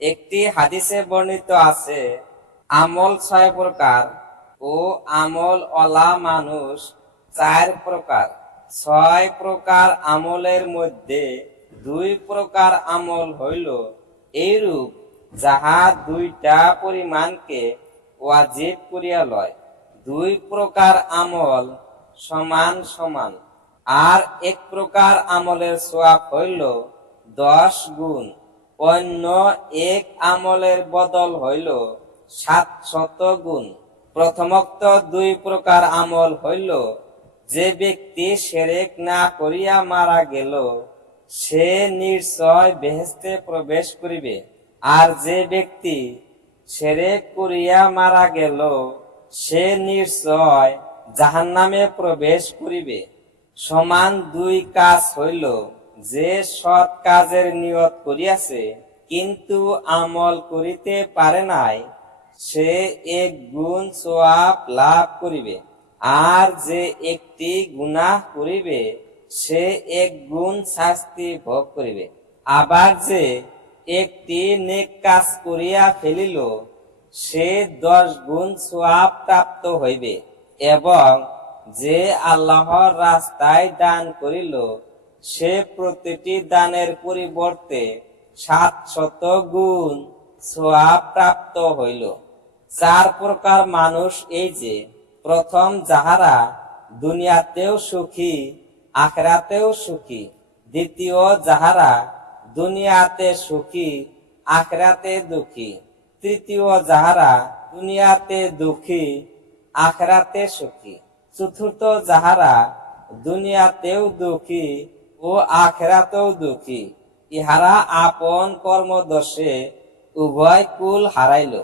একটি হাদিসে বর্ণিত আছে, আমল 6 প্রকার ও আমল ওয়ালা মানুষ 4 প্রকার। 6 প্রকার আমলের মধ্যে 2 প্রকার আমল হইল এইরূপ, যাহা 2টা পরিমাণকে ওয়াজিব করিয়া লয়। 2 প্রকার আমল সমান সমান। আর 1 প্রকার আমলের সওয়াব হইল 10 গুণ। অন্য এক আমলের বদল হইল 700 গুণ। প্রথমোক্ত 2 প্রকার আমল হইল, যে ব্যক্তি শিরক না করিয়া মারা গেল সে নিশ্চয় বেহেশতে প্রবেশ করিবে, আর যে ব্যক্তি শিরক করিয়া মারা গেল সে নিশ্চয় জাহান্নামে প্রবেশ করিবে। সমান 2 কাজ হইল, যে সৎ কাজের নিয়ত করিয়াছে কিন্তু আমল করিতে পারে নাই সে 1 গুণ সওয়াব লাভ করিবে, আর যে একটি গুনাহ করিবে সে 1 গুণ শাস্তি ভোগ করিবে। আবার যে একটি নেক কাজ করিয়া ফেলিল সে 10 গুণ সওয়াব প্রাপ্ত হইবে, এবং যে আল্লাহর রাস্তায় দান করিল সে প্রতিটি দানের পরিবর্তে 700 গুণ সওয়াব প্রাপ্ত হইল। 4 প্রকার মানুষ এই যে, প্রথম যাহারা দুনিয়াতেও সুখী আখিরাতেও সুখী, দ্বিতীয় যাহারা দুনিয়াতে সুখী আখিরাতে দুঃখী, তৃতীয় যাহারা দুনিয়াতে দুঃখী আখিরাতে সুখী, চতুর্থ যাহারা দুনিয়াতেও দুঃখী ও আখিরাতেও দুঃখী। ইহারা আপন কর্মদোষে উভয় কুল হারাইল।